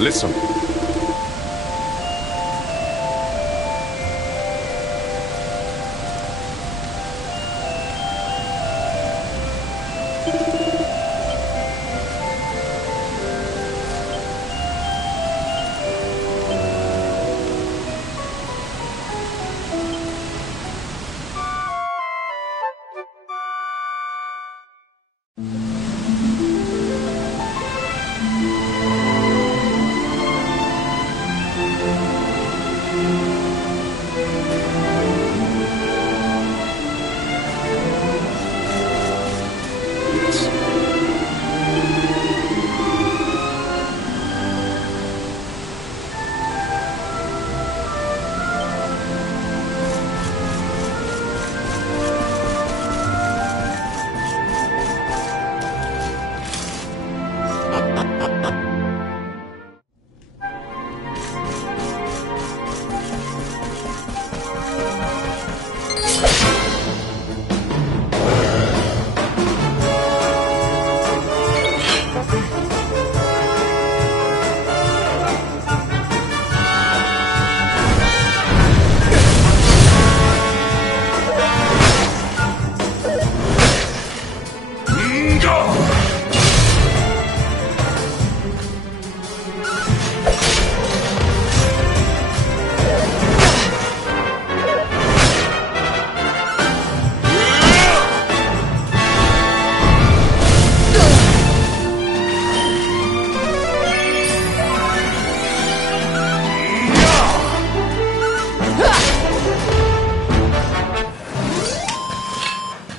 Listen.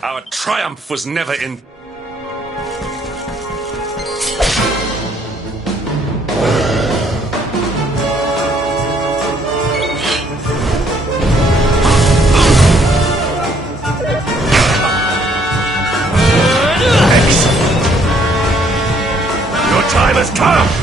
Our triumph was never in... Your time has come!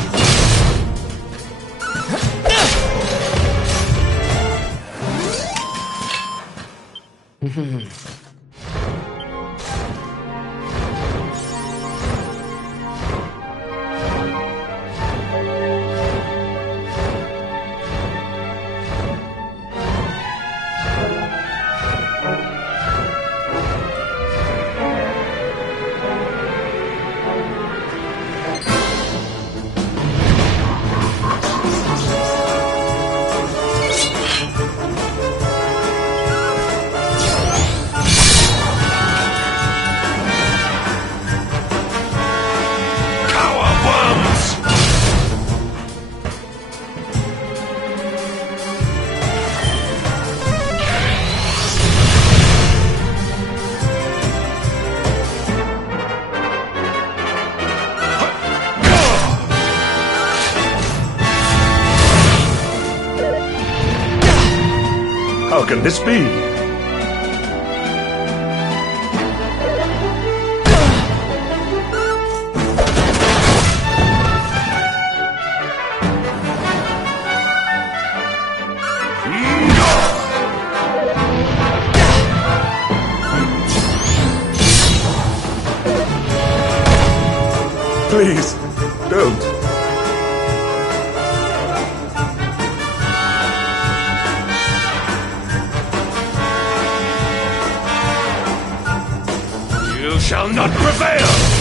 How can this be? Please, don't. You shall not prevail!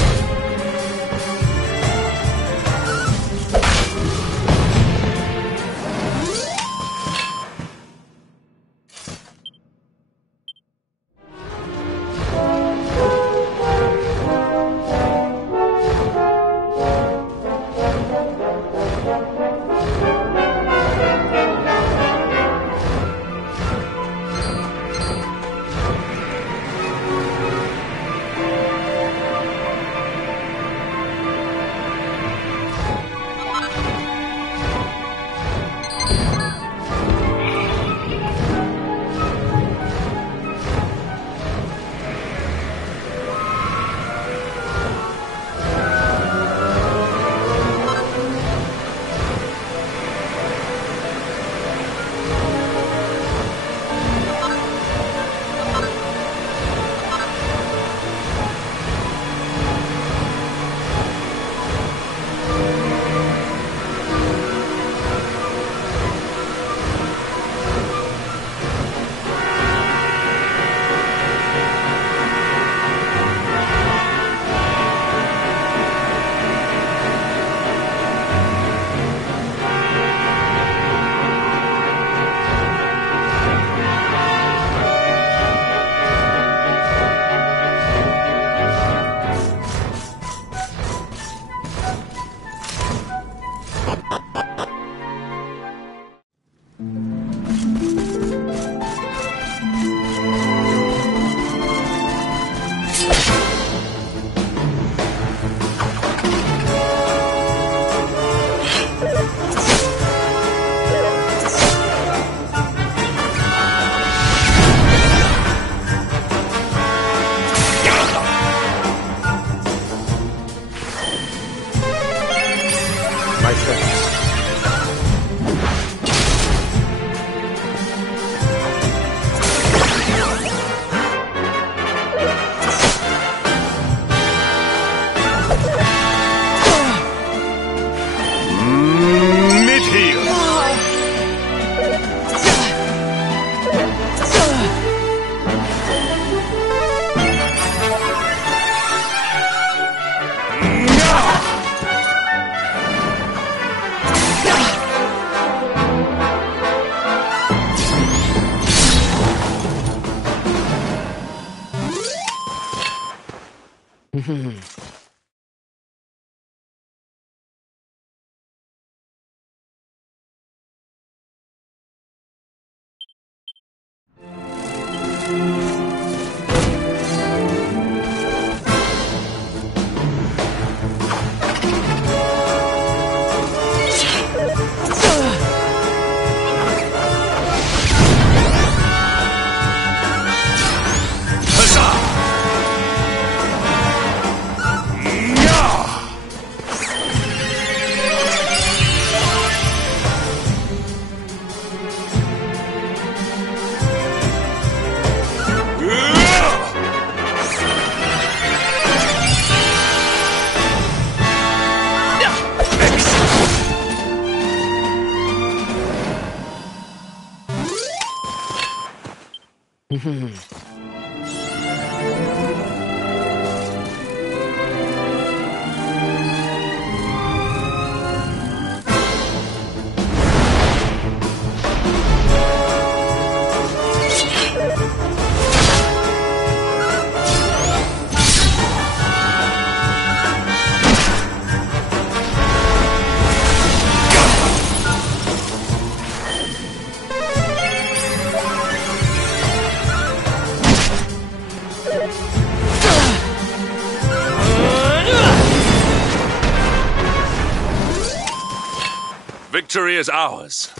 Victory is ours.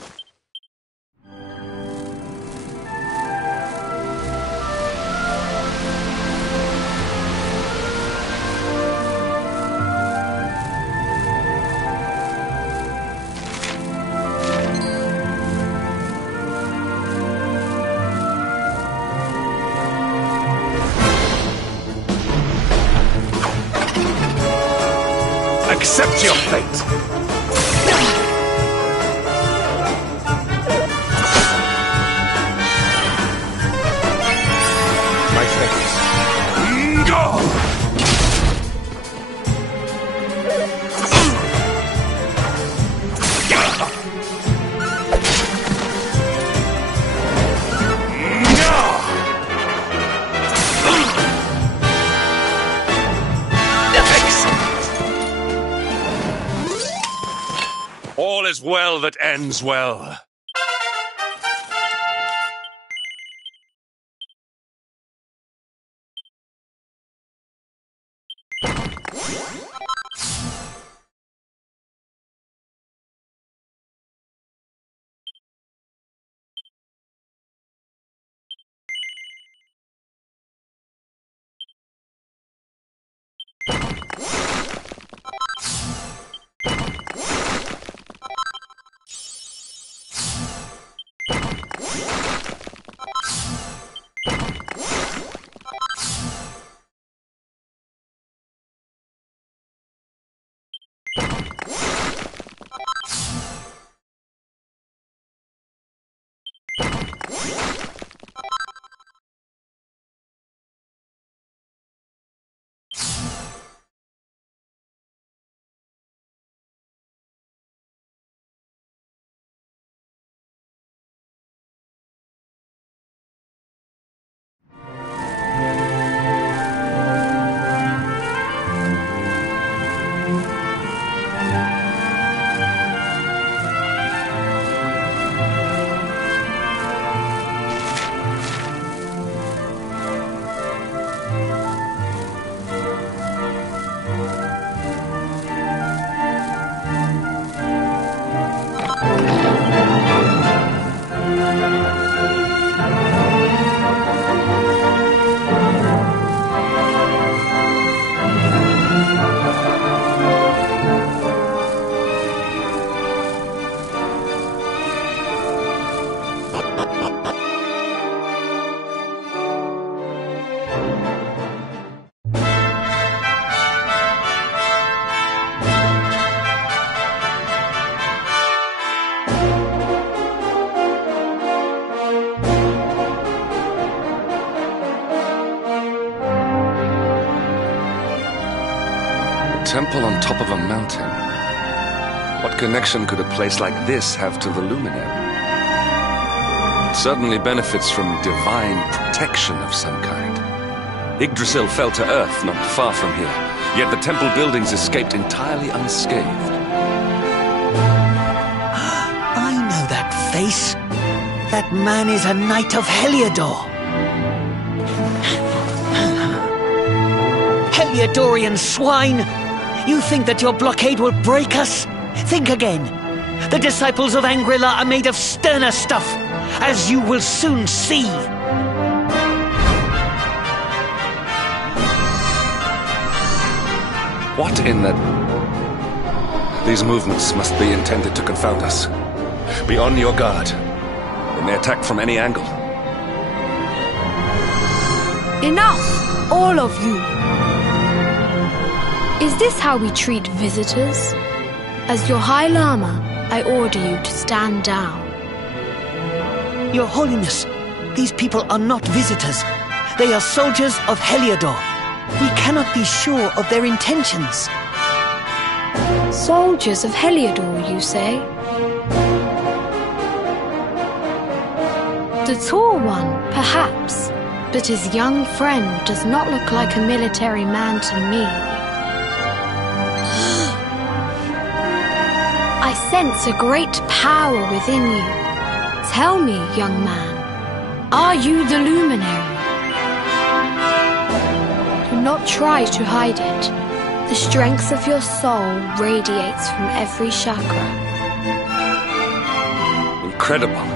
Accept your fate! All is well that ends well. Temple on top of a mountain. What connection could a place like this have to the luminary? It certainly benefits from divine protection of some kind. Yggdrasil fell to earth not far from here, yet the temple buildings escaped entirely unscathed. I know that face. That man is a knight of Heliodor. Heliodorian swine! You think that your blockade will break us? Think again. The disciples of Angrila are made of sterner stuff, as you will soon see. What in the... These movements must be intended to confound us. Be on your guard. They may attack from any angle. Enough, all of you. Is this how we treat visitors? As your High Lama, I order you to stand down. Your Holiness, These people are not visitors. They are soldiers of Heliodor. We cannot be sure of their intentions. Soldiers of Heliodor, you say? The tall one, perhaps, but his young friend does not look like a military man to me. I sense a great power within you. Tell me, young man, are you the luminary? Do not try to hide it. The strength of your soul radiates from every chakra. Incredible.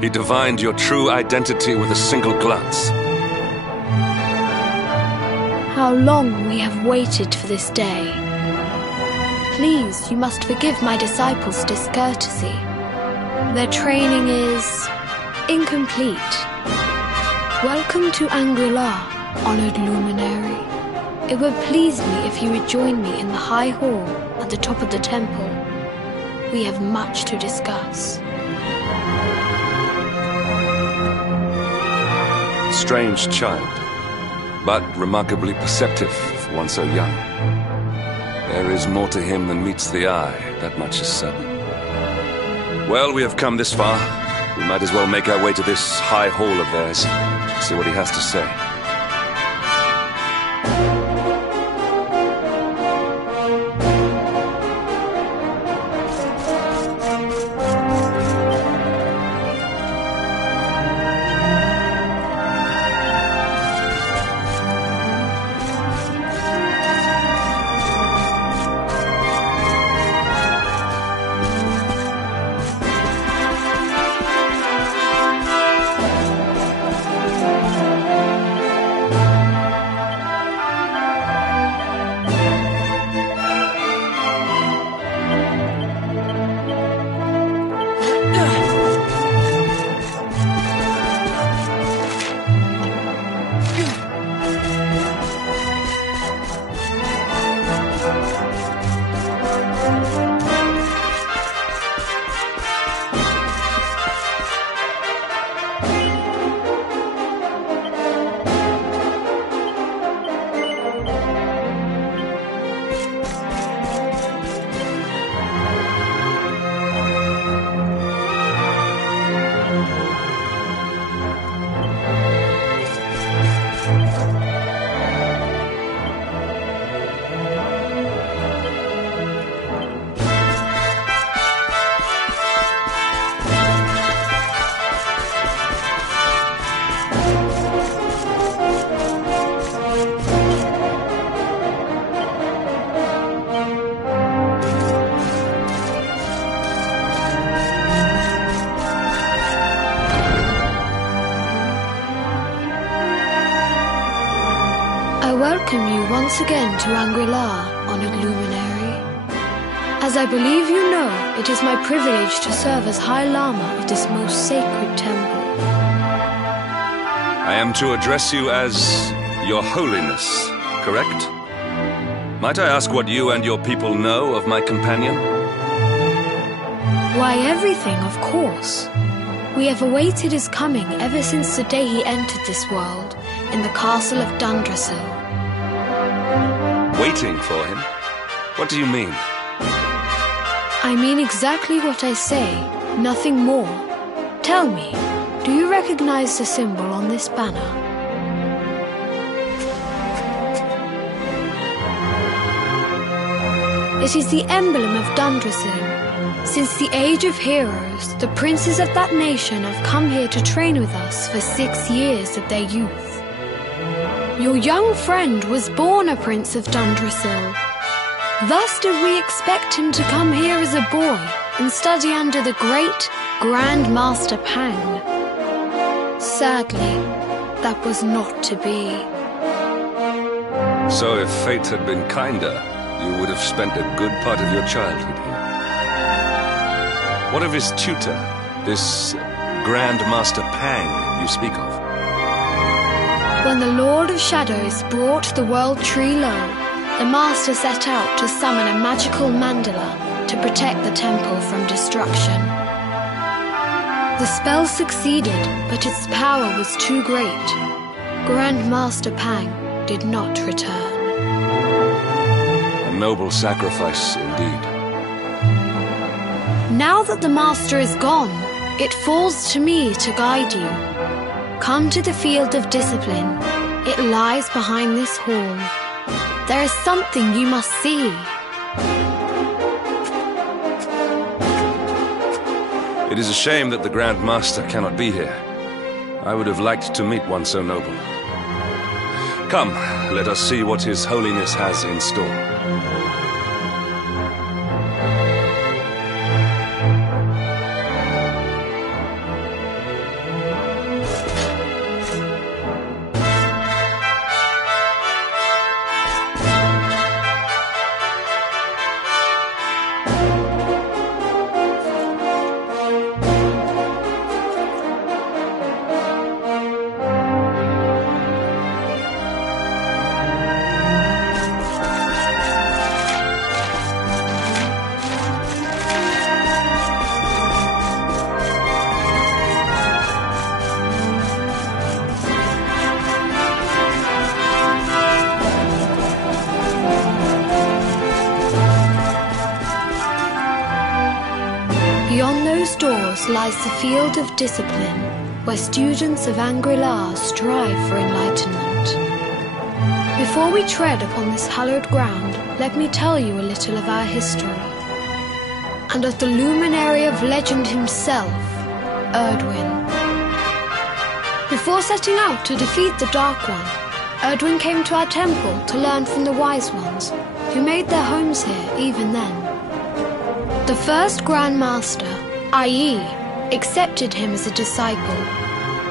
He divined your true identity with a single glance. How long we have waited for this day. Please, you must forgive my disciples' discourtesy. Their training is incomplete. Welcome to Angri-La, honored luminary. It would please me if you would join me in the high hall at the top of the temple. We have much to discuss. Strange child, but remarkably perceptive for one so young. There is more to him than meets the eye, that much is certain. Well, we have come this far. We might as well make our way to this high hall of theirs, see what he has to say. I welcome you once again to Angri-La, honored luminary. As I believe you know, it is my privilege to serve as High Lama of this most sacred temple. I am to address you as Your Holiness, correct? Might I ask what you and your people know of my companion? Why, everything, of course. We have awaited his coming ever since the day he entered this world, in the castle of Dundrasil. Waiting for him? What do you mean? I mean exactly what I say, nothing more. Tell me, do you recognize the symbol on this banner? It is the emblem of Dundrasil. Since the age of heroes, the princes of that nation have come here to train with us for 6 years of their youth. Your young friend was born a prince of Dundrasil. Thus did we expect him to come here as a boy and study under the great Grand Master Pang. Sadly, that was not to be. So if fate had been kinder, you would have spent a good part of your childhood here. What of his tutor, this Grand Master Pang you speak of? When the Lord of Shadows brought the World Tree low, the Master set out to summon a magical mandala to protect the temple from destruction. The spell succeeded, but its power was too great. Grand Master Pang did not return. A noble sacrifice indeed. Now that the Master is gone, it falls to me to guide you. Come to the field of discipline. It lies behind this hall. There is something you must see. It is a shame that the Grand Master cannot be here. I would have liked to meet one so noble. Come, let us see what His Holiness has in store. Beyond those doors lies the field of discipline, where students of Angri-La strive for enlightenment. Before we tread upon this hallowed ground, let me tell you a little of our history, and of the luminary of legend himself, Erdwin. Before setting out to defeat the Dark One, Erdwin came to our temple to learn from the Wise Ones, who made their homes here even then. The first Grand Master, i.e., accepted him as a disciple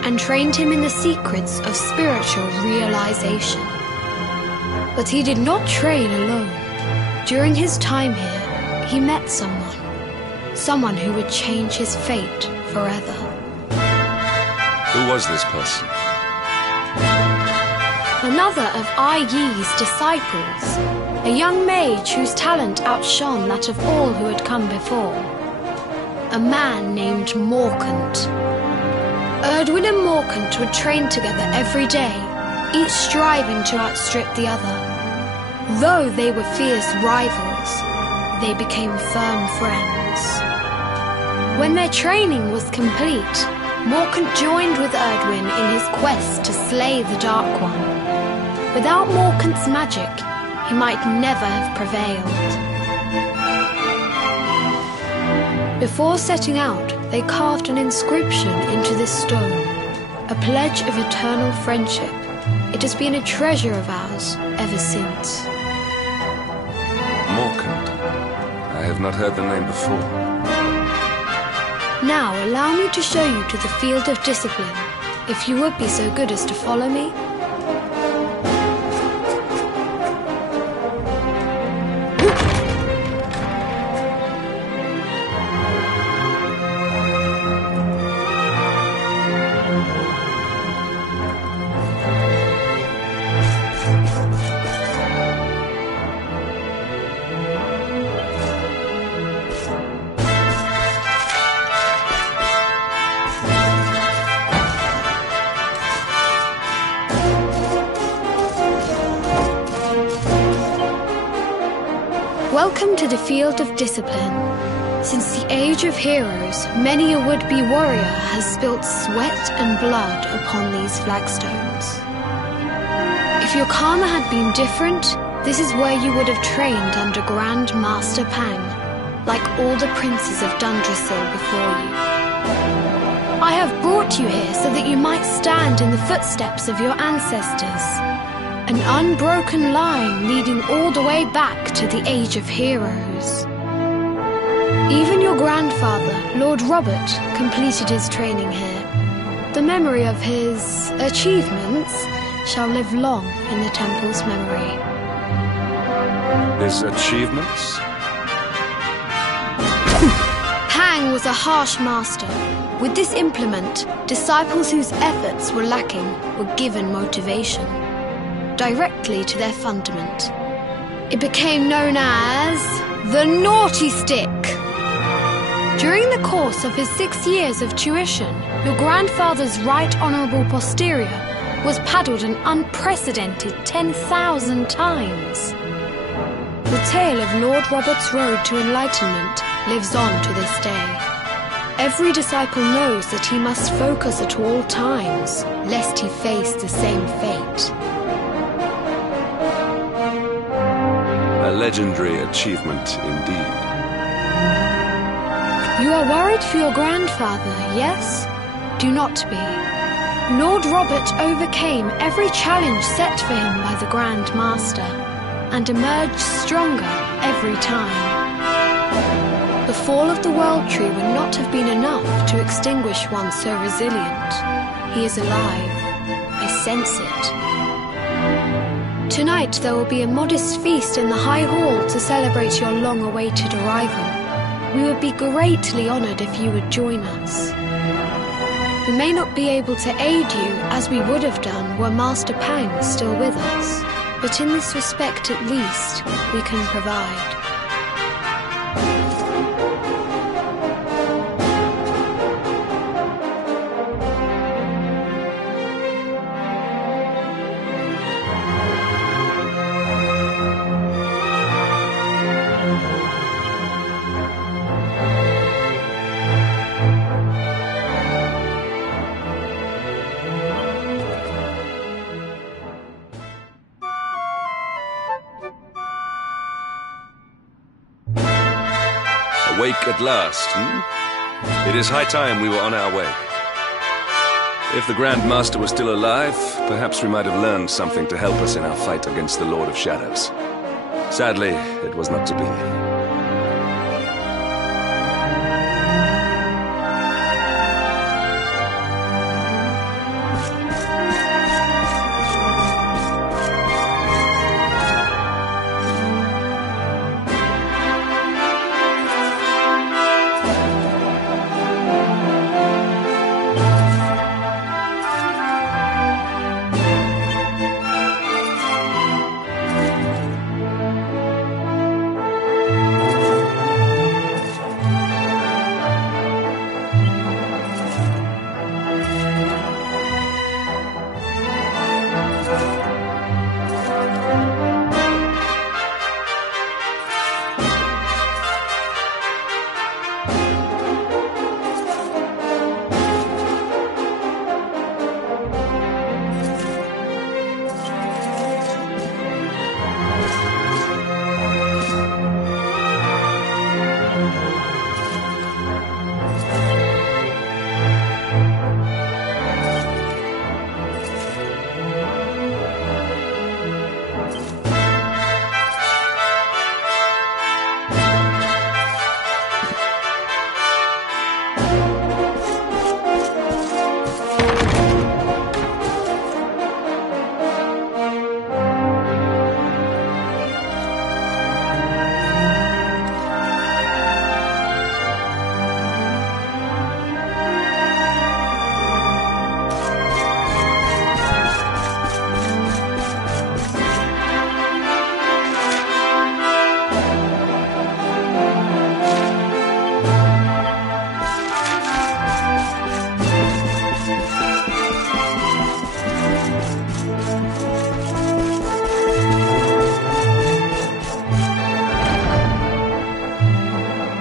and trained him in the secrets of spiritual realization. But he did not train alone. During his time here, he met someone who would change his fate forever. Who was this person? Another of Ai Yi's disciples, a young mage whose talent outshone that of all who had come before. A man named Morkant. Erdwin and Morkant would train together every day, each striving to outstrip the other. Though they were fierce rivals, they became firm friends. When their training was complete, Morkant joined with Erdwin in his quest to slay the Dark One. Without Morkant's magic, he might never have prevailed. Before setting out, they carved an inscription into this stone, a pledge of eternal friendship. It has been a treasure of ours ever since. Morkant. I have not heard the name before. Now allow me to show you to the field of discipline, if you would be so good as to follow me. Welcome to the field of discipline. Since the age of heroes, many a would-be warrior has spilt sweat and blood upon these flagstones. If your karma had been different, this is where you would have trained under Grand Master Pang, like all the princes of Dundrasil before you. I have brought you here so that you might stand in the footsteps of your ancestors. An unbroken line leading all the way back to the Age of Heroes. Even your grandfather, Lord Robert, completed his training here. The memory of his achievements shall live long in the temple's memory. His achievements? Pang was a harsh master. With this implement, disciples whose efforts were lacking were given motivation directly to their fundament. It became known as the Naughty Stick. During the course of his 6 years of tuition, your grandfather's right honourable posterior was paddled an unprecedented 10,000 times. The tale of Lord Robert's road to enlightenment lives on to this day. Every disciple knows that he must focus at all times, lest he face the same fate. A legendary achievement indeed. You are worried for your grandfather, yes? Do not be. Lord Robert overcame every challenge set for him by the Grand Master, and emerged stronger every time. The fall of the World Tree would not have been enough to extinguish one so resilient. He is alive. I sense it. Tonight there will be a modest feast in the High Hall to celebrate your long-awaited arrival. We would be greatly honoured if you would join us. We may not be able to aid you as we would have done were Master Pang still with us, but in this respect at least, we can provide. Awake at last, It is high time we were on our way. If the Grand Master was still alive, perhaps we might have learned something to help us in our fight against the Lord of Shadows. Sadly, it was not to be.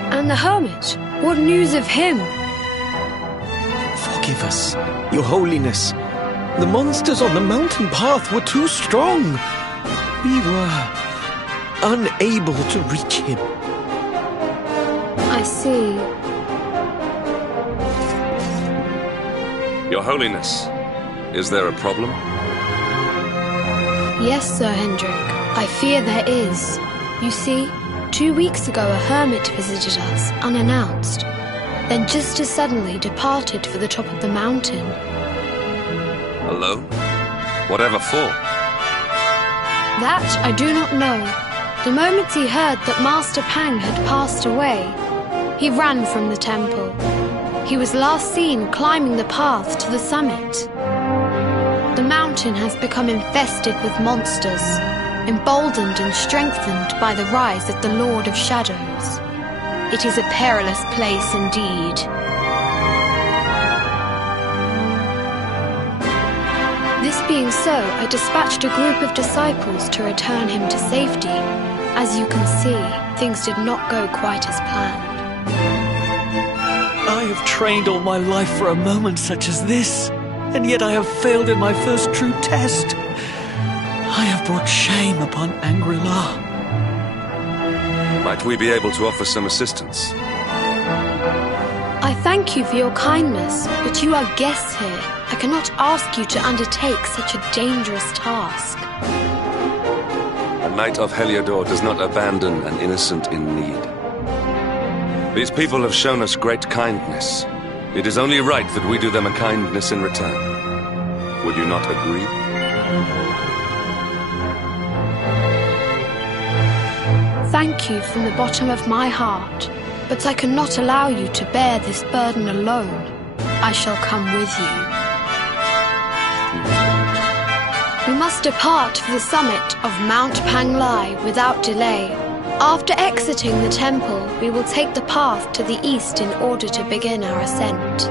And the hermit? What news of him? Forgive us, Your Holiness. The monsters on the mountain path were too strong. We were unable to reach him. I see. Your Holiness, is there a problem? Yes, Sir Hendrik. I fear there is. You see, 2 weeks ago a hermit visited us, unannounced, then just as suddenly departed for the top of the mountain. Alone? Whatever for? That I do not know. The moment he heard that Master Pang had passed away, he ran from the temple. He was last seen climbing the path to the summit. The mountain has become infested with monsters, emboldened and strengthened by the rise of the Lord of Shadows. It is a perilous place indeed. This being so, I dispatched a group of disciples to return him to safety. As you can see, things did not go quite as planned. I have trained all my life for a moment such as this, and yet I have failed in my first true test. I have brought shame upon Angri-La. Might we be able to offer some assistance? I thank you for your kindness, but you are guests here. I cannot ask you to undertake such a dangerous task. A knight of Heliodor does not abandon an innocent in need. These people have shown us great kindness. It is only right that we do them a kindness in return. Would you not agree? Thank you from the bottom of my heart, but I cannot allow you to bear this burden alone. I shall come with you. We must depart for the summit of Mount Panglai without delay. After exiting the temple, we will take the path to the east in order to begin our ascent.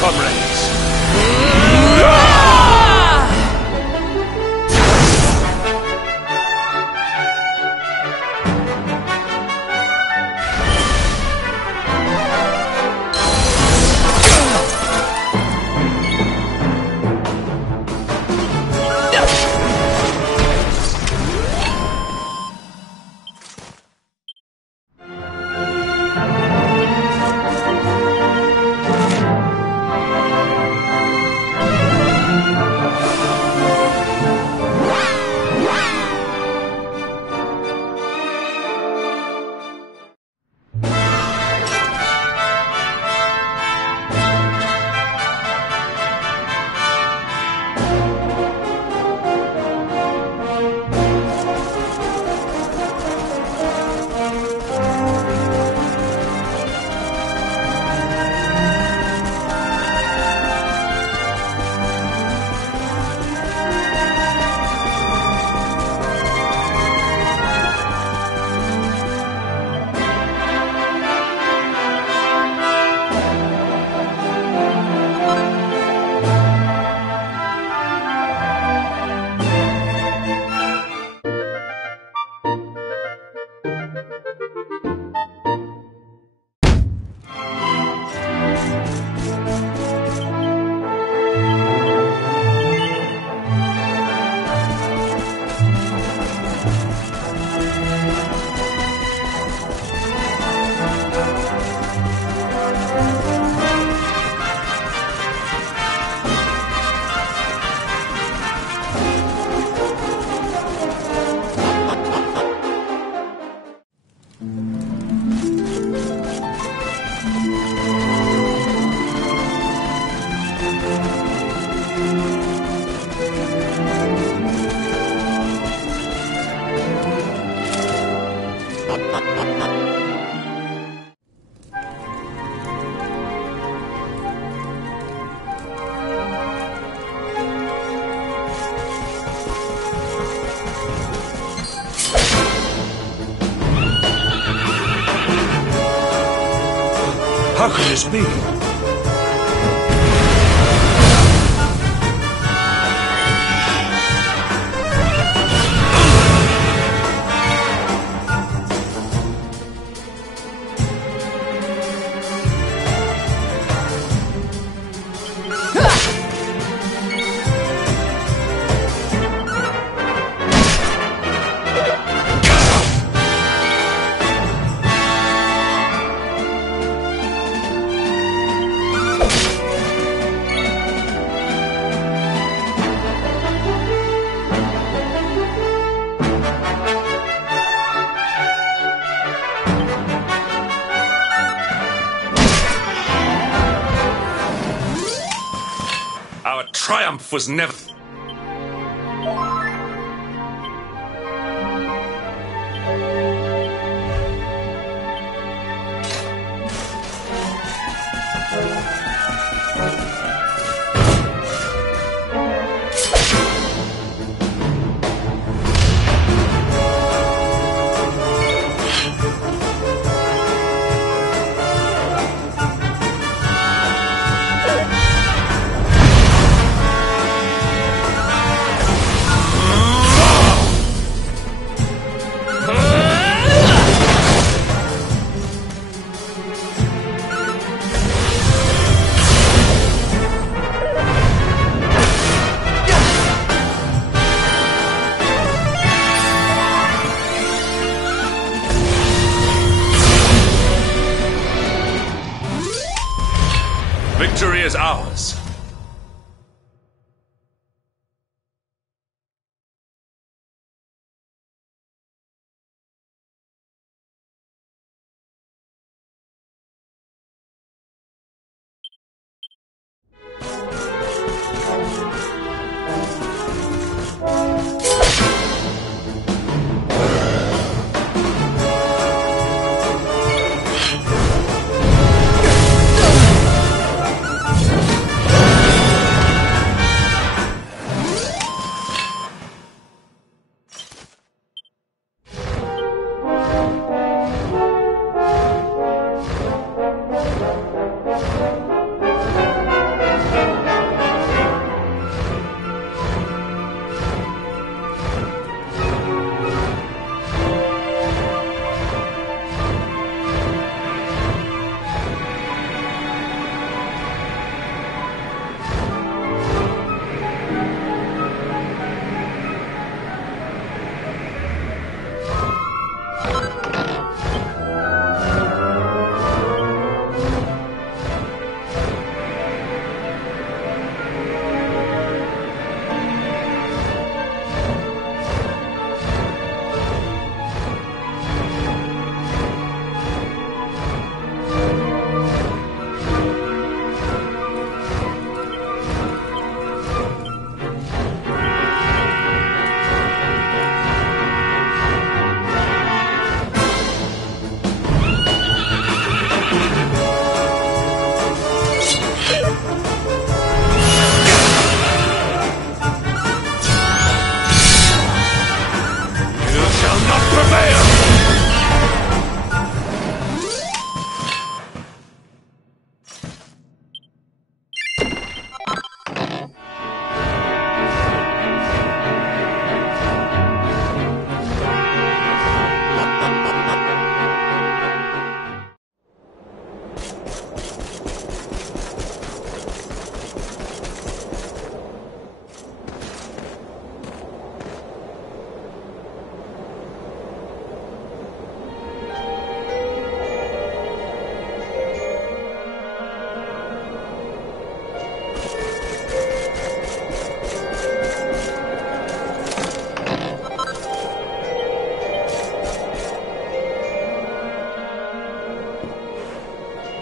comrades! How could this be? Our triumph was never... Victory is ours.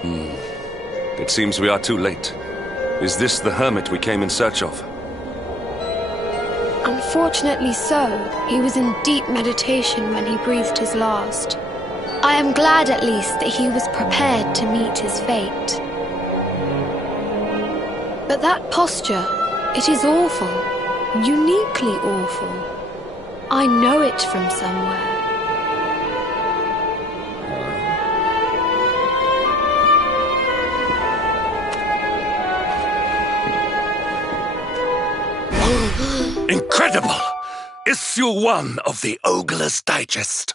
It seems we are too late. Is this the hermit we came in search of? Unfortunately so. He was in deep meditation when he breathed his last. I am glad at least that he was prepared to meet his fate. But that posture, it is awful. Uniquely awful. I know it from somewhere. Incredible! Issue 1 of the Ogler's Digest.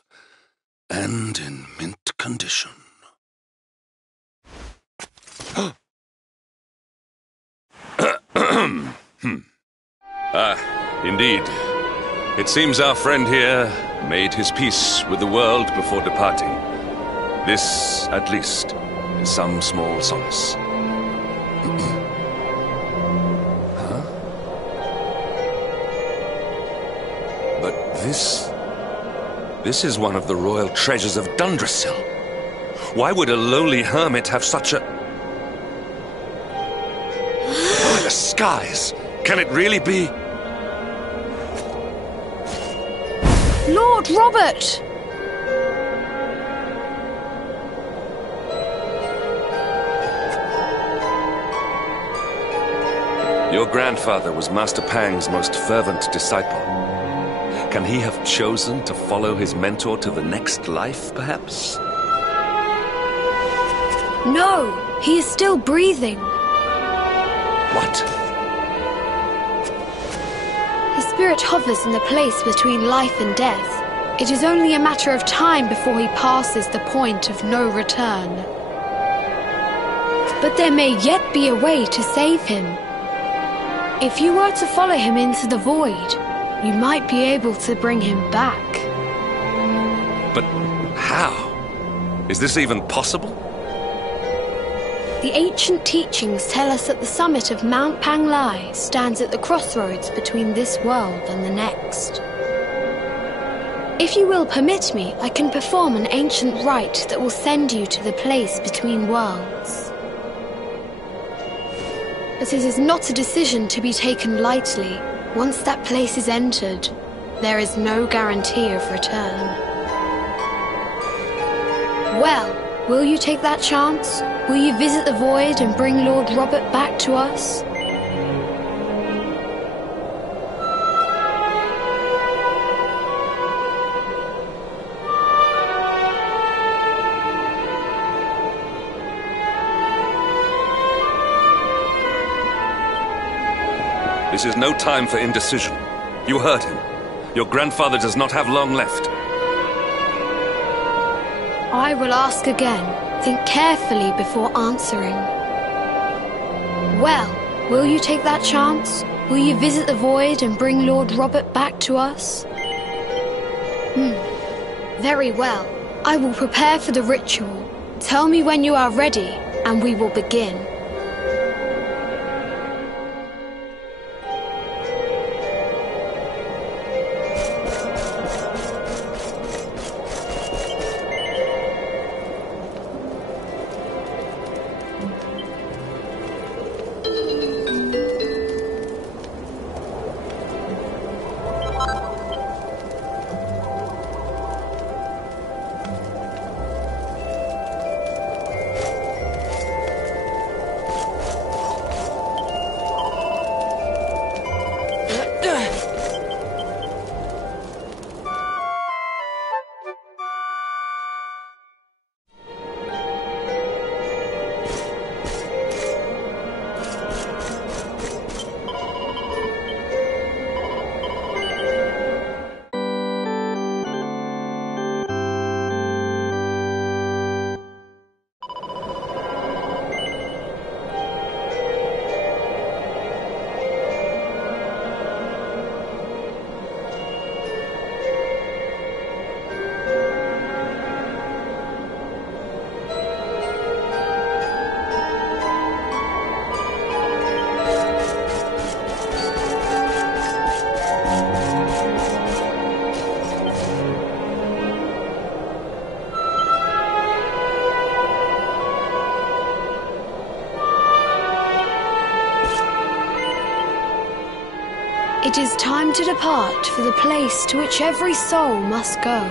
And in mint condition. Indeed. It seems our friend here made his peace with the world before departing. This, at least, is some small solace. But this is one of the royal treasures of Dundrasil. Why would a lowly hermit have such a... By the skies! Can it really be? Lord Robert! Your grandfather was Master Pang's most fervent disciple. Can he have chosen to follow his mentor to the next life, perhaps? No, he is still breathing. What? His spirit hovers in the place between life and death. It is only a matter of time before he passes the point of no return. But there may yet be a way to save him. If you were to follow him into the void, you might be able to bring him back. But how? Is this even possible? The ancient teachings tell us that the summit of Mount Panglai stands at the crossroads between this world and the next. If you will permit me, I can perform an ancient rite that will send you to the place between worlds. But it is not a decision to be taken lightly. Once that place is entered, there is no guarantee of return. Well, will you take that chance? Will you visit the void and bring Lord Robert back to us? This is no time for indecision. You heard him. Your grandfather does not have long left. I will ask again. Think carefully before answering. Well, will you take that chance? Will you visit the void and bring Lord Robert back to us? Very well. I will prepare for the ritual. Tell me when you are ready, and we will begin. It is time to depart for the place to which every soul must go,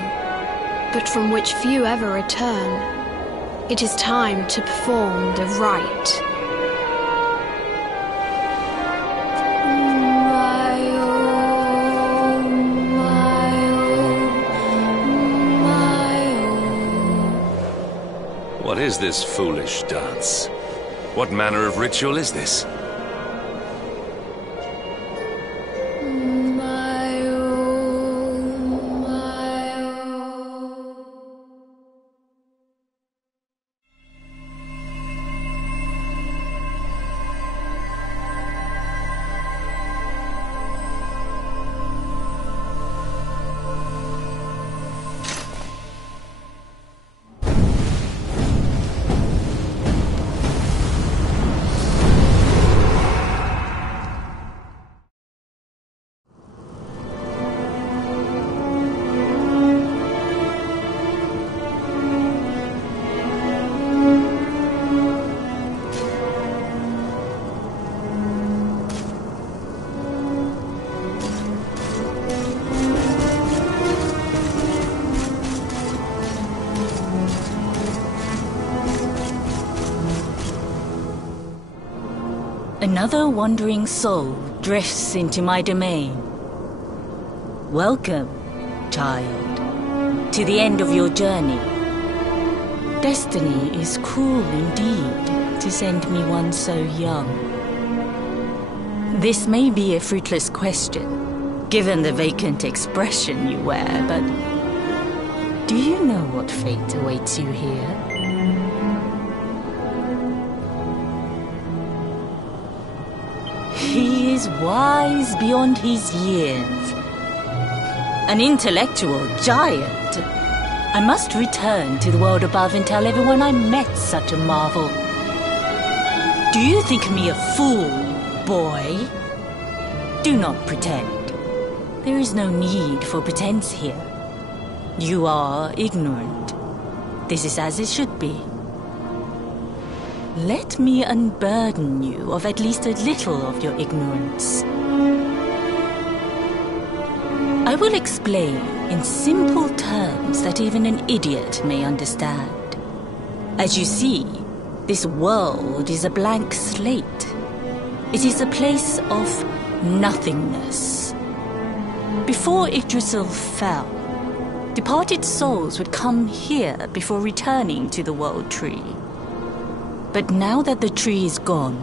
but from which few ever return. It is time to perform the rite. What is this foolish dance? What manner of ritual is this? Another wandering soul drifts into my domain. Welcome, child, to the end of your journey. Destiny is cruel indeed to send me one so young. This may be a fruitless question, given the vacant expression you wear, but do you know what fate awaits you here? He is wise beyond his years. An intellectual giant. I must return to the world above and tell everyone I met such a marvel. Do you think me a fool, boy? Do not pretend. There is no need for pretense here. You are ignorant. This is as it should be. Let me unburden you of at least a little of your ignorance. I will explain in simple terms that even an idiot may understand. As you see, this world is a blank slate. It is a place of nothingness. Before Yggdrasil fell, departed souls would come here before returning to the World Tree. But now that the tree is gone,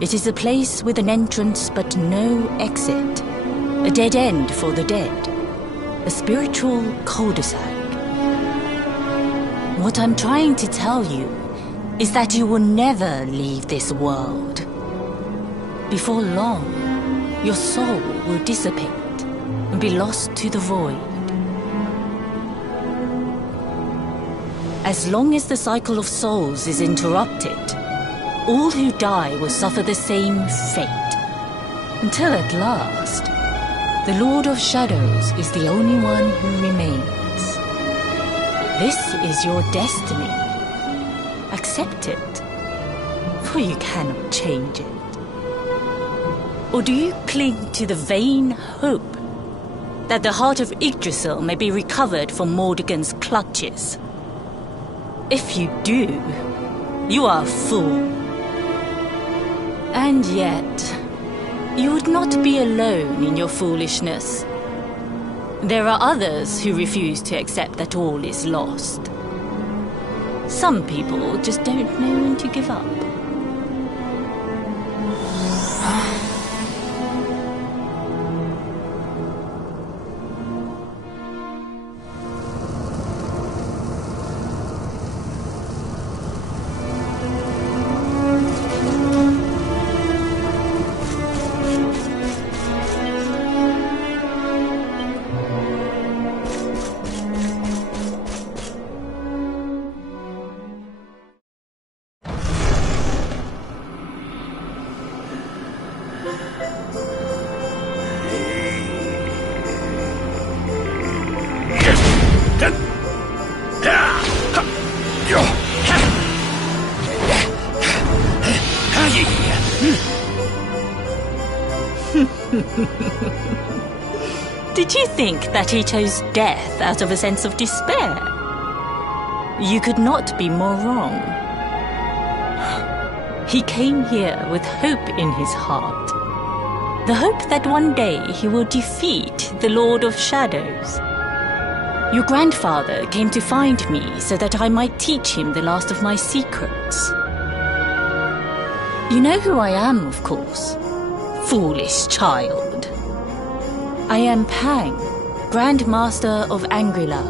it is a place with an entrance but no exit. A dead end for the dead. A spiritual cul-de-sac. What I'm trying to tell you is that you will never leave this world. Before long, your soul will dissipate and be lost to the void. As long as the cycle of souls is interrupted, all who die will suffer the same fate. Until at last, the Lord of Shadows is the only one who remains. This is your destiny. Accept it, for you cannot change it. Or do you cling to the vain hope that the heart of Yggdrasil may be recovered from Mordegon's clutches? If you do, you are a fool. And yet, you would not be alone in your foolishness. There are others who refuse to accept that all is lost. Some people just don't know when to give up. Did you think that he chose death out of a sense of despair? You could not be more wrong. He came here with hope in his heart. The hope that one day he will defeat the Lord of Shadows. Your grandfather came to find me so that I might teach him the last of my secrets. You know who I am, of course. Foolish child. I am Pang, Grand Master of Angrila.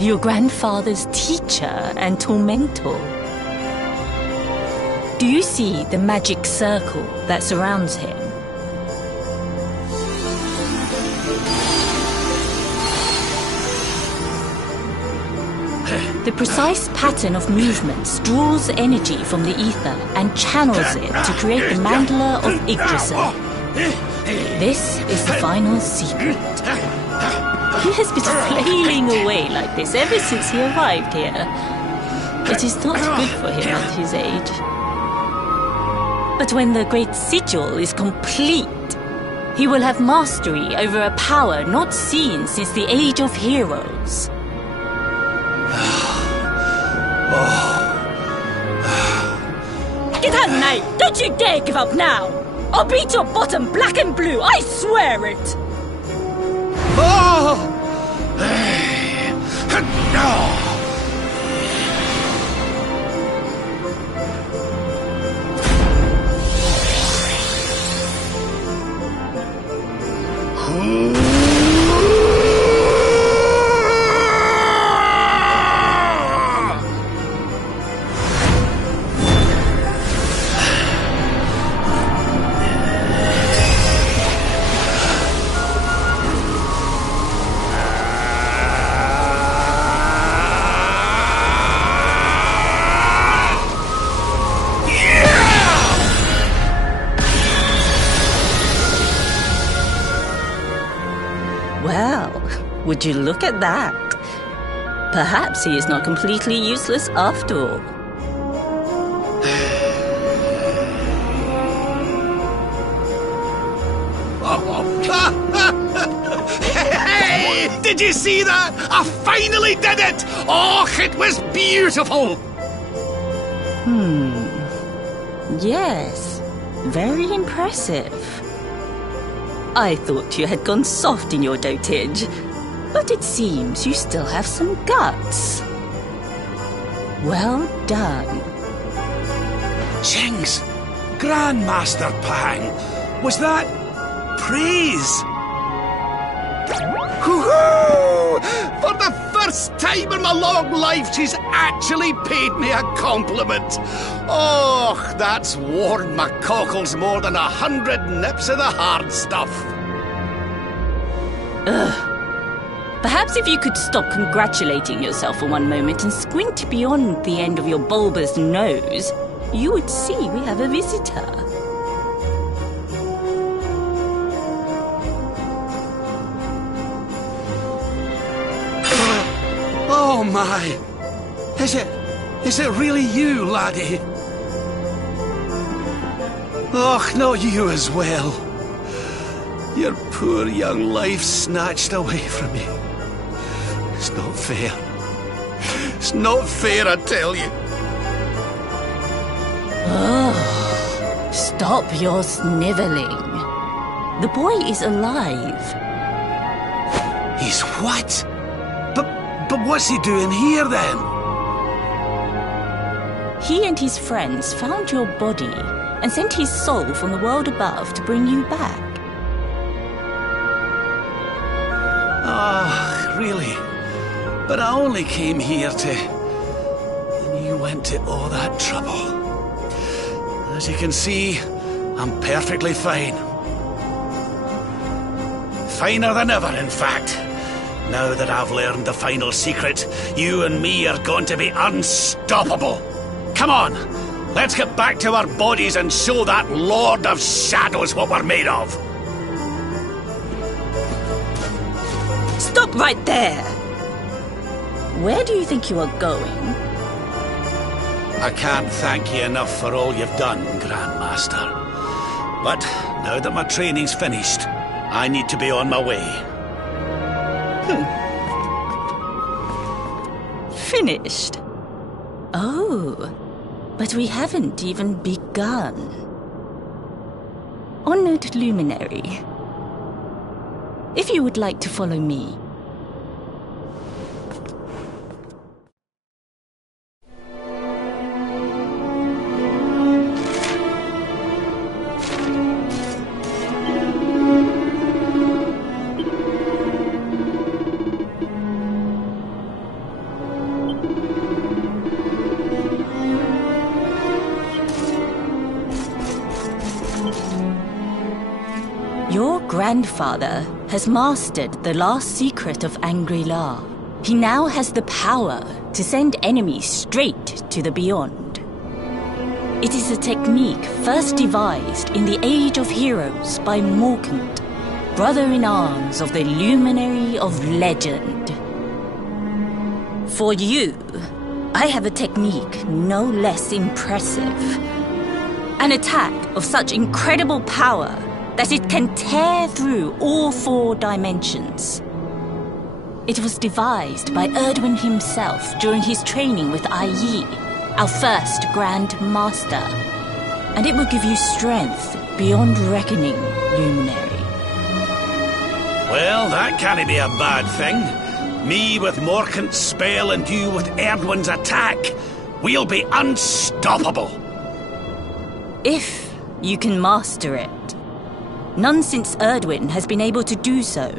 Your grandfather's teacher and tormentor. Do you see the magic circle that surrounds him? The precise pattern of movements draws energy from the ether and channels it to create the mandala of Yggdrasil. This is the final secret. He has been flailing away like this ever since he arrived here. It is not good for him at his age. But when the great sigil is complete, he will have mastery over a power not seen since the Age of Heroes. Get out, mate! Don't you dare give up now! I'll beat your bottom black and blue, I swear it! Oh! Would you look at that? Perhaps he is not completely useless after all. Hey! Did you see that? I finally did it! Oh, it was beautiful! Yes, very impressive. I thought you had gone soft in your dotage, but it seems you still have some guts. Well done. Jinx! Grandmaster Pang! Was that praise? Woohoo! For the first time in my long life, she's actually paid me a compliment. Oh, that's warmed my cockles more than 100 nips of the hard stuff. Perhaps if you could stop congratulating yourself for one moment and squint beyond the end of your bulbous nose, you would see we have a visitor. Oh my! Is it really you, laddie? Och, not you as well. Your poor young life snatched away from you. It's not fair. It's not fair, I tell you. Oh, stop your sniveling. The boy is alive. He's what? But what's he doing here then? He and his friends found your body and sent his soul from the world above to bring you back. Ah, really? But I only came here to... And you went to all that trouble. As you can see, I'm perfectly fine. Finer than ever, in fact. Now that I've learned the final secret, you and me are going to be unstoppable. Come on, let's get back to our bodies and show that Lord of Shadows what we're made of. Stop right there! Where do you think you are going? I can't thank you enough for all you've done, Grandmaster. But now that my training's finished, I need to be on my way. Finished? Oh, but we haven't even begun. Honored Luminary, if you would like to follow me. Your grandfather has mastered the last secret of Angry-La. He now has the power to send enemies straight to the beyond. It is a technique first devised in the Age of Heroes by Morkant, brother-in-arms of the Luminary of Legend. For you, I have a technique no less impressive. An attack of such incredible power that it can tear through all 4 dimensions. It was devised by Erdwin himself during his training with Yi, our first Grand Master. And it will give you strength beyond reckoning, Luminary. Well, that can't be a bad thing. Me with Morkant's spell and you with Erdwin's attack. We'll be unstoppable. If you can master it. None since Erdwin has been able to do so.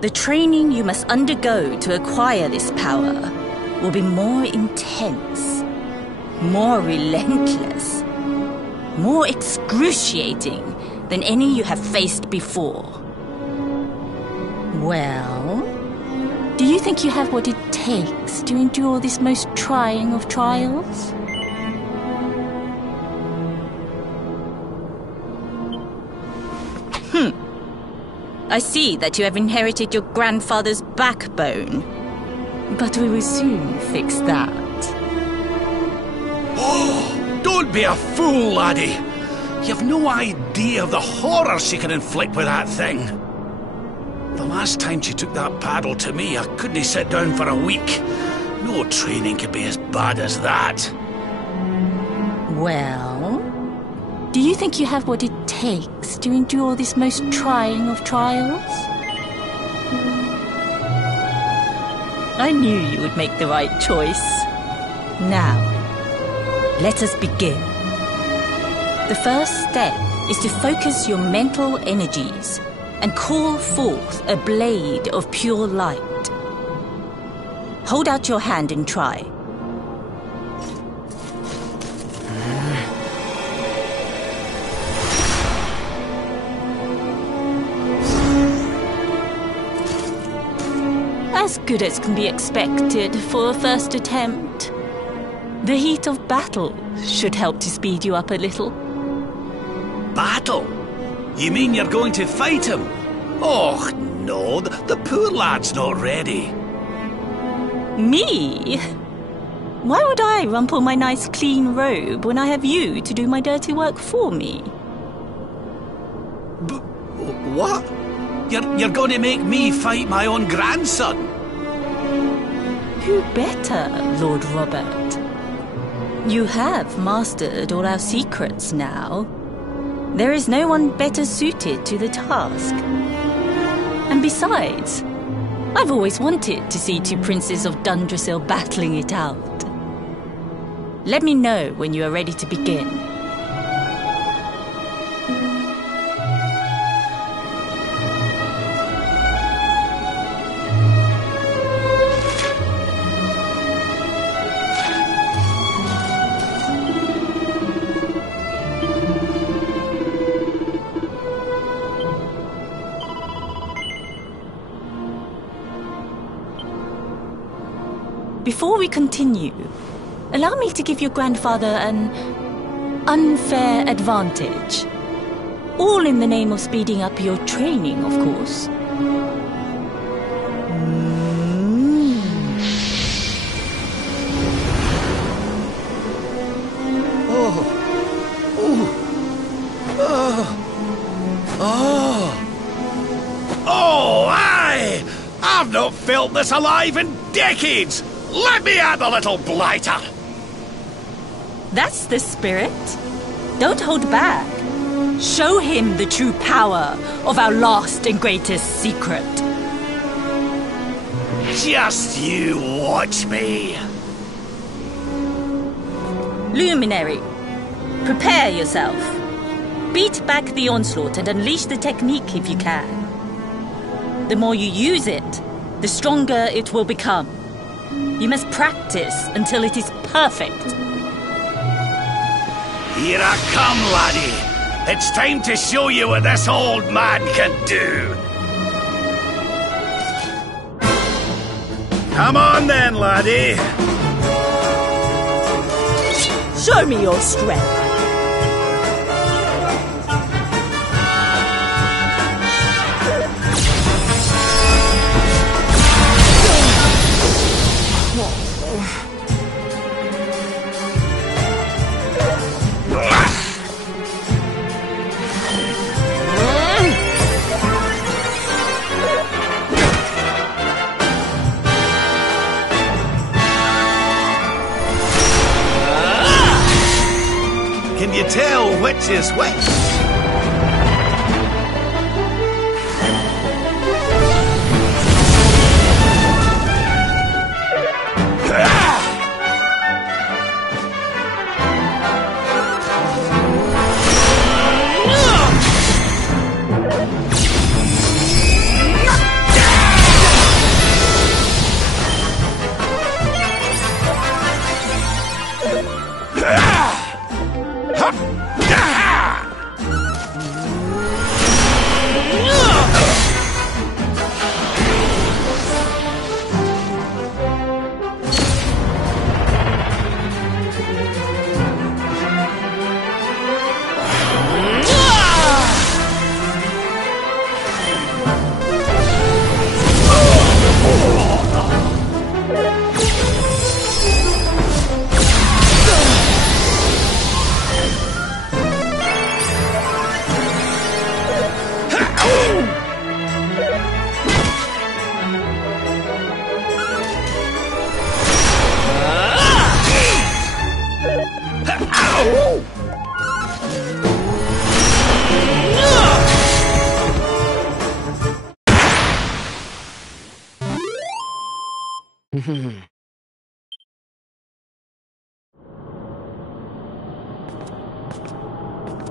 The training you must undergo to acquire this power will be more intense, more relentless, more excruciating than any you have faced before. Well, do you think you have what it takes to endure this most trying of trials? I see that you have inherited your grandfather's backbone. But we will soon fix that. Oh, don't be a fool, laddie. You've no idea of the horror she can inflict with that thing. The last time she took that paddle to me, I couldn't sit down for a week. No training could be as bad as that. Well, do you think you have what it takes to endure this most trying of trials? I knew you would make the right choice. Now, let us begin. The first step is to focus your mental energies and call forth a blade of pure light. Hold out your hand and try. As good as can be expected for a first attempt. The heat of battle should help to speed you up a little. Battle? You mean you're going to fight him? Oh, no, the poor lad's not ready. Me? Why would I rumple my nice clean robe when I have you to do my dirty work for me? What? You're going to make me fight my own grandson? Who better, Lord Robert? You have mastered all our secrets now. There is no one better suited to the task. And besides, I've always wanted to see 2 princes of Dundrasil battling it out. Let me know when you are ready to begin. Before we continue, allow me to give your grandfather an unfair advantage. All in the name of speeding up your training, of course. not felt this alive in decades! Let me at the little blighter! That's the spirit. Don't hold back. Show him the true power of our last and greatest secret. Just you watch me. Luminary, prepare yourself. Beat back the onslaught and unleash the technique if you can. The more you use it, the stronger it will become. You must practice until it is perfect. Here I come, laddie. It's time to show you what this old man can do. Come on then, laddie. Show me your strength. Can you tell which is which?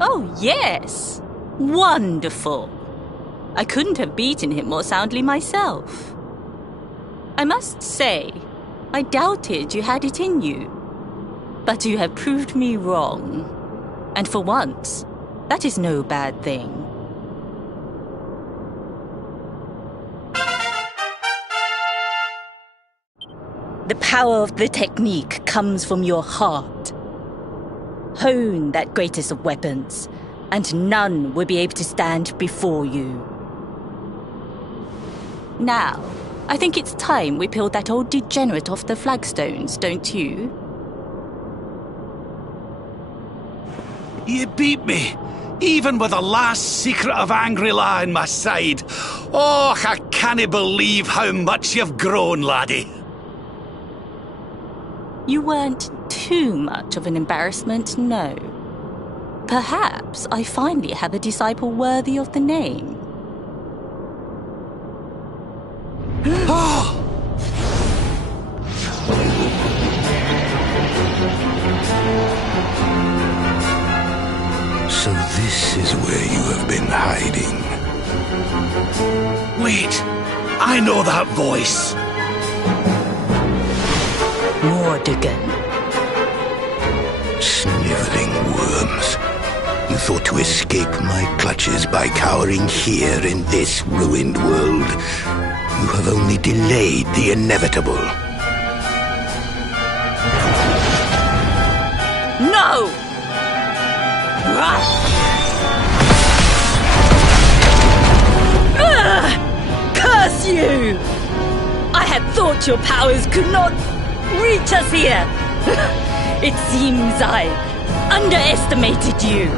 Oh, yes. Wonderful. I couldn't have beaten him more soundly myself. I must say, I doubted you had it in you. But you have proved me wrong. And for once, that is no bad thing. The power of the technique comes from your heart. Hone that greatest of weapons, and none will be able to stand before you. Now, I think it's time we peeled that old degenerate off the flagstones, don't you? You beat me, even with the last secret of Angry-La in my side. Oh, I can't believe how much you've grown, laddie. You weren't too much of an embarrassment, no. Perhaps I finally have a disciple worthy of the name. So this is where you have been hiding. Wait, I know that voice. Mordigan. Sniveling worms. You thought to escape my clutches by cowering here in this ruined world. You have only delayed the inevitable. No! Curse you! I had thought your powers could not reach us here. It seems I underestimated you.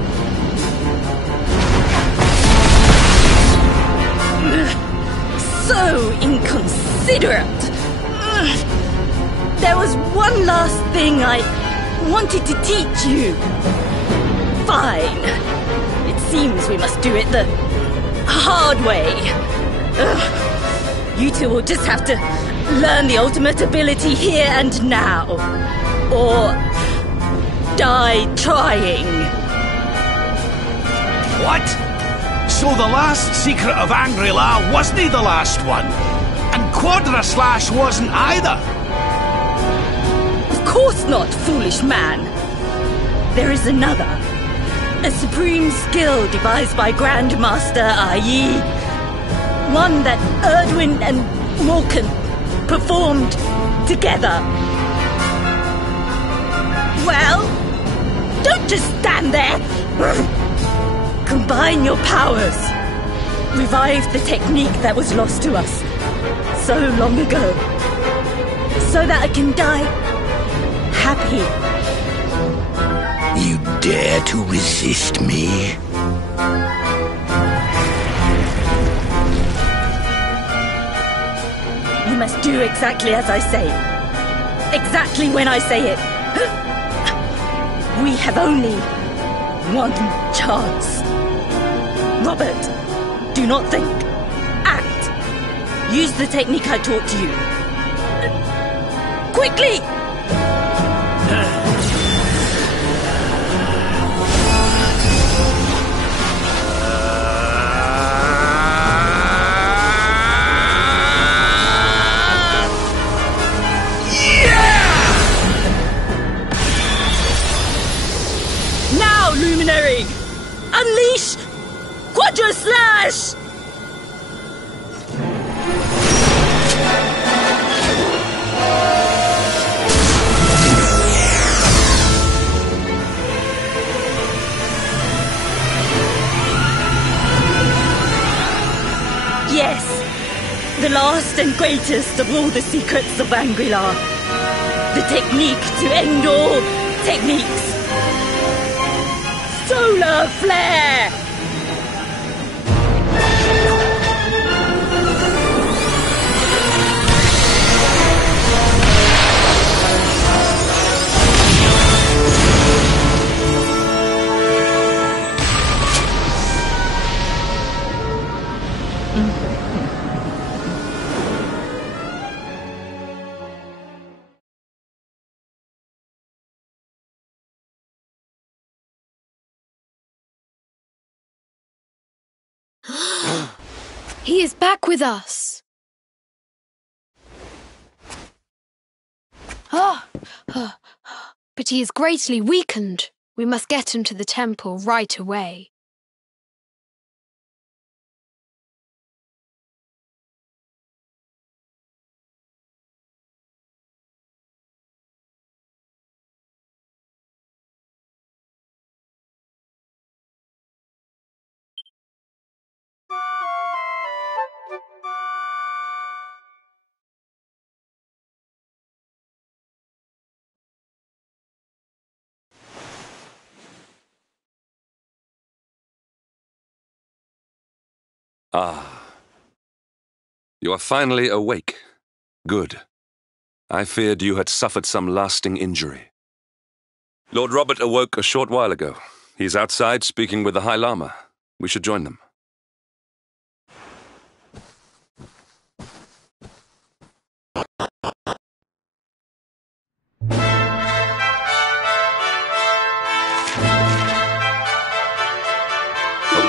So inconsiderate. inconsiderate. There was one last thing I wanted to teach you. Fine. It seems we must do it the hard way. You two will just have to learn the ultimate ability here and now. Or die trying. What? So the last secret of Angry-La wasn't the last one? And Quadra-Slash wasn't either? Of course not, foolish man. There is another. A supreme skill devised by Grandmaster i.e. one that Erdwin and Morkan performed together. Well, don't just stand there. Combine your powers. Revive the technique that was lost to us so long ago. So that I can die happy. You dare to resist me? You must do exactly as I say. Exactly when I say it. We have only one chance. Robert, do not think. Act. Use the technique I taught you. Quickly! Now, Luminary! Unleash Quadra-Slash! Yes, the last and greatest of all the secrets of Angry-La. The technique to end all techniques. Solar Flare! He is back with us. But he is greatly weakened. We must get him to the temple right away. Ah. You are finally awake. Good. I feared you had suffered some lasting injury. Lord Robert awoke a short while ago. He's outside speaking with the High Lama. We should join them. A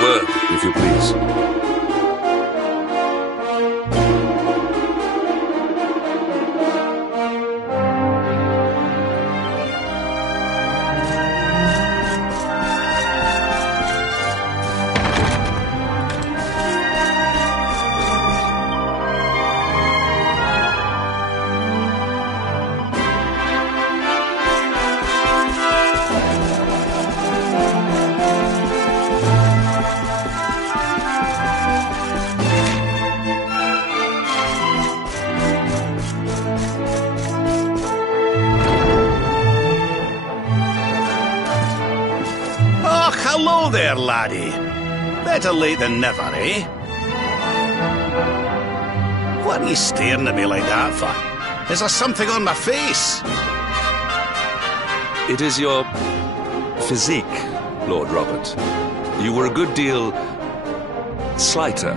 word, if you please. Hello there, laddie. Better late than never, eh? What are you staring at me like that for? Is there something on my face? It is your physique, Lord Robert. You were a good deal slighter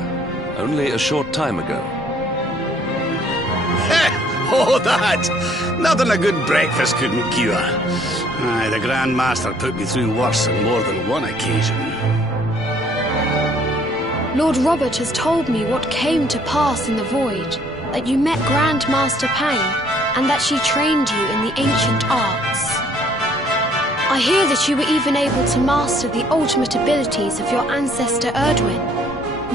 only a short time ago. Oh, that! Nothing a good breakfast couldn't cure. Aye, the Grand Master put me through worse on more than one occasion. Lord Robert has told me what came to pass in the void, that you met Grand Master Pang, and that she trained you in the ancient arts. I hear that you were even able to master the ultimate abilities of your ancestor Erdwin.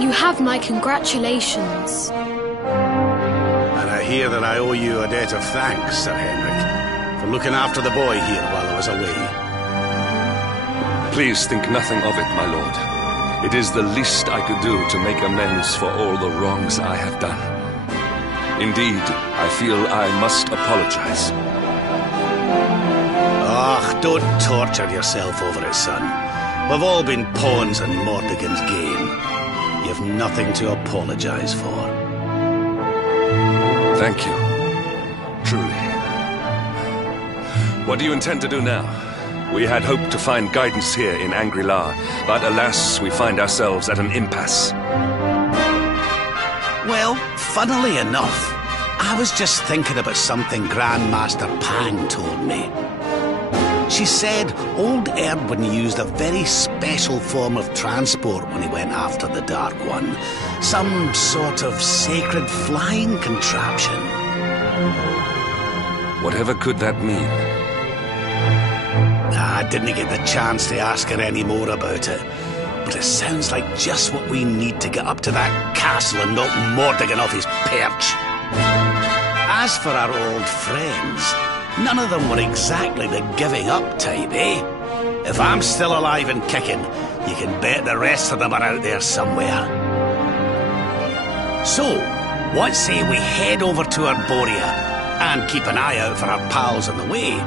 You have my congratulations. And I hear that I owe you a debt of thanks, Sir Henrik, for looking after the boy here while I was away. Please think nothing of it, my lord. It is the least I could do to make amends for all the wrongs I have done. Indeed, I feel I must apologize. Ah, don't torture yourself over it, son. We've all been pawns in Mordegon's game. You've nothing to apologize for. Thank you. Truly. What do you intend to do now? We had hoped to find guidance here in Angri-La, but alas, we find ourselves at an impasse. Well, funnily enough, I was just thinking about something Grandmaster Pang told me. She said old Erdwin used a very special form of transport when he went after the Dark One. Some sort of sacred flying contraption. Whatever could that mean? I didn't get the chance to ask her any more about it. But it sounds like just what we need to get up to that castle and knock Mordegon off his perch. As for our old friends, none of them were exactly the giving up type, eh? If I'm still alive and kicking, you can bet the rest of them are out there somewhere. So, what say we head over to Arborea and keep an eye out for our pals on the way?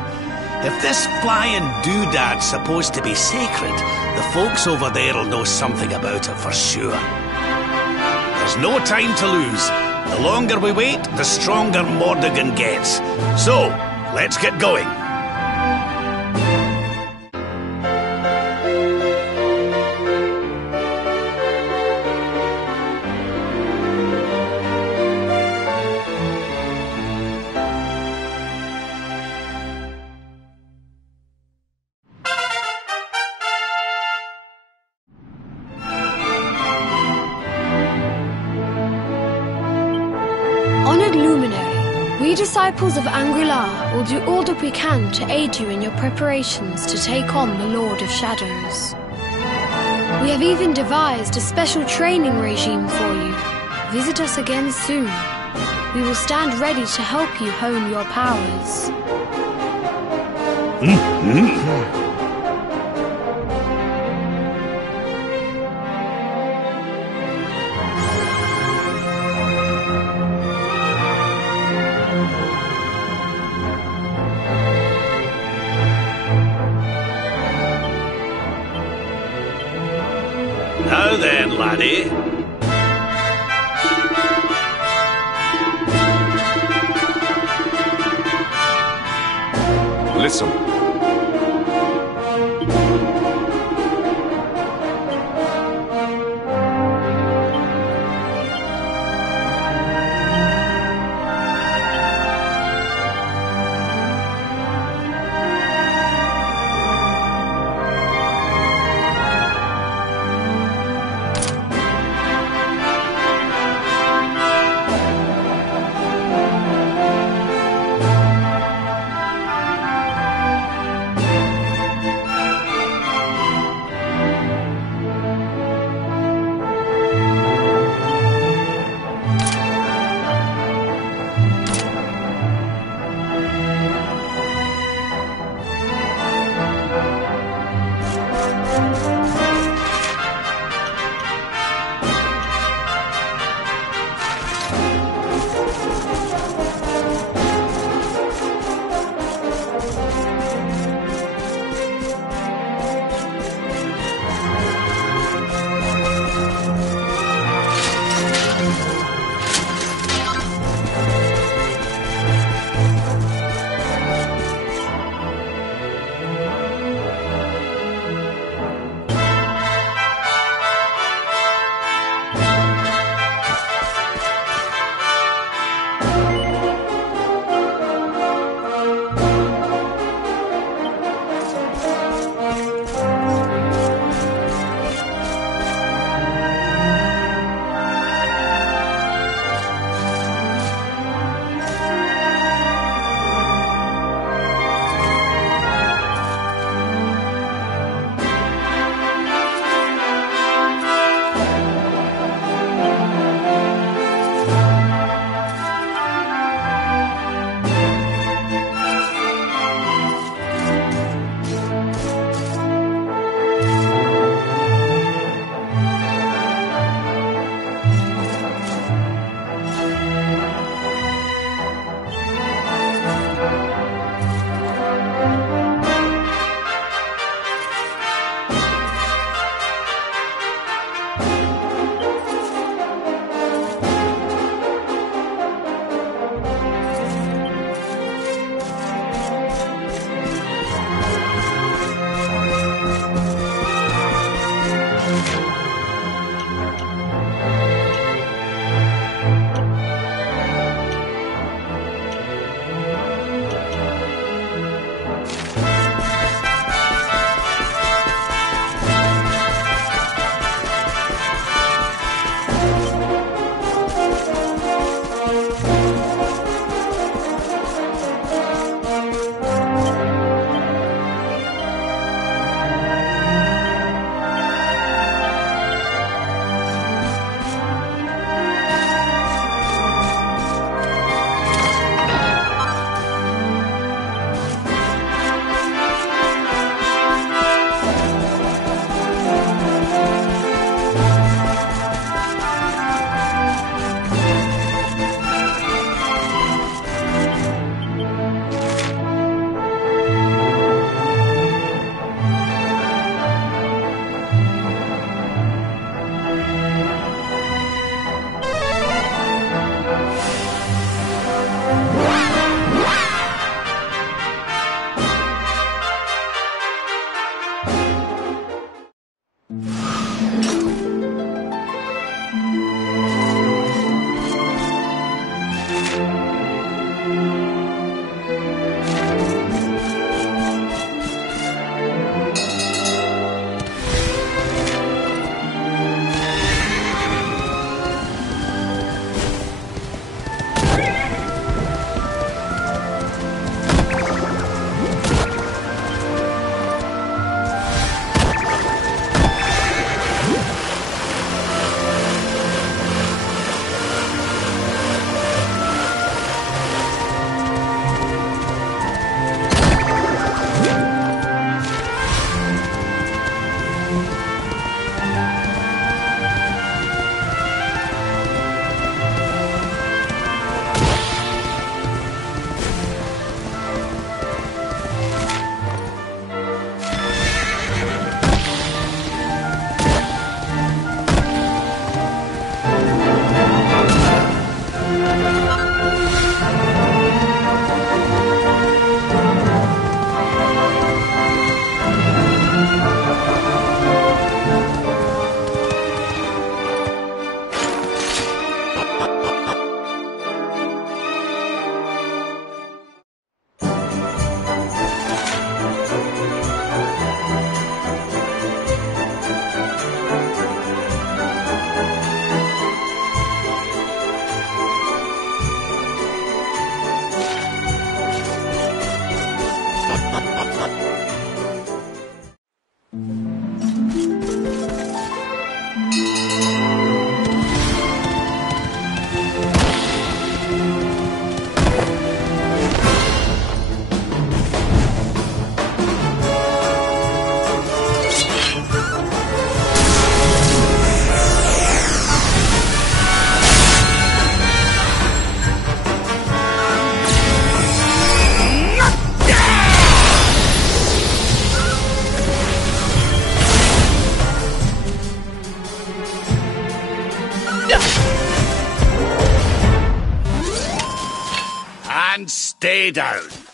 If this flying doodad's supposed to be sacred, the folks over there will know something about it for sure. There's no time to lose. The longer we wait, the stronger Mordegon gets. So, let's get going. Honored Luminary, we disciples of Angri-La will do all that we can to aid you in your preparations to take on the Lord of Shadows. We have even devised a special training regime for you. Visit us again soon. We will stand ready to help you hone your powers. Now then, laddie. Listen. Stay down.